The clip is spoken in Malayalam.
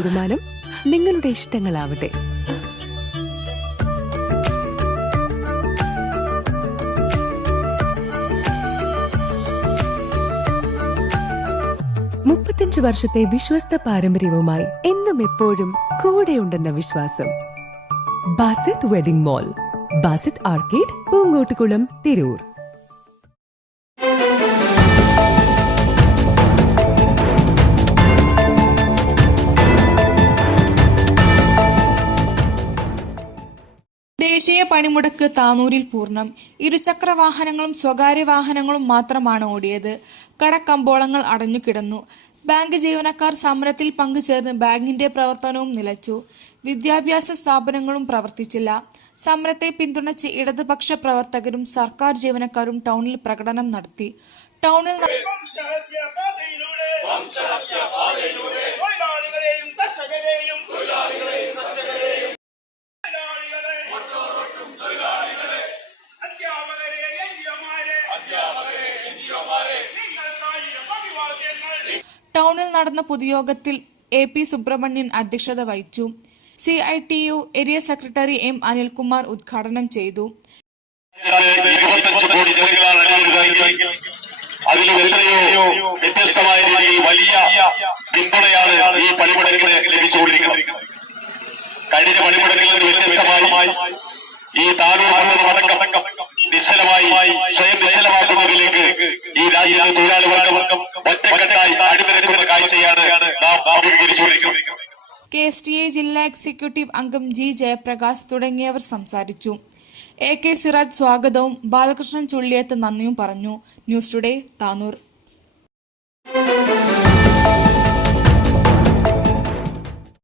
തീരുമാനം നിങ്ങളുടെ ഇഷ്ടങ്ങളാവട്ടെ. വർഷത്തെ വിശ്വസ്ത പാരമ്പര്യവുമായി എന്നും എപ്പോഴും കൂടെയുണ്ടെന്ന വിശ്വാസം. Basith wedding mall, Basith arcade, Poongottukulam, Tirur. ദേശീയ പണിമുടക്ക് താനൂരിൽ പൂർണ്ണം. ഇരുചക്ര വാഹനങ്ങളും സ്വകാര്യ വാഹനങ്ങളും മാത്രമാണ് ഓടിയത്. കടക്കമ്പോളങ്ങൾ അടഞ്ഞുകിടന്നു. ബാങ്ക് ജീവനക്കാർ സമരത്തിൽ പങ്കുചേർന്ന് ബാങ്കിന്റെ പ്രവർത്തനവും നിലച്ചു. വിദ്യാഭ്യാസ സ്ഥാപനങ്ങളും പ്രവർത്തിച്ചില്ല. സമരത്തെ പിന്തുണച്ച് ഇടതുപക്ഷ പ്രവർത്തകരും സർക്കാർ ജീവനക്കാരും ടൗണിൽ പ്രകടനം നടത്തി. ടൗണിൽ ടൗണിൽ നടന്ന പൊതുയോഗത്തിൽ AP സുബ്രഹ്മണ്യൻ അധ്യക്ഷത വഹിച്ചു. CITU area secretary M Anilkumar ഉദ്ഘാടനം ചെയ്തു. വ്യത്യസ്തമായ വലിയ പിന്തുണയാണ് ഈ പണിമുടക്കിന് ലഭിച്ചുകൊണ്ടിരിക്കുന്നത്. കഴിഞ്ഞ പണിമുടക്കിൽ നിന്ന് വ്യത്യസ്തമായി ഈ താനൂർ മണ്ഡലമടക്കം നിശ്ചലമായി സ്വയം നിശ്ചലമാക്കുന്നതിലേക്ക് ഈ രാജ്യത്തെ തൊഴിലാളി വർഗം ഒറ്റക്കെട്ടായി അടിനിരക്കുന്ന കാഴ്ചയാണ് നാം അഭിമുഖീകരിച്ചുകൊണ്ടിരിക്കുന്നത്. KSTA ജില്ലാ എക്സിക്യൂട്ടീവ് അംഗം G ജയപ്രകാശ് തുടങ്ങിയവർ സംസാരിച്ചു. AK സിറാജ് സ്വാഗതവും ബാലകൃഷ്ണൻ ചുള്ളിയത്ത് നന്ദിയും പറഞ്ഞു. News today, Tanur.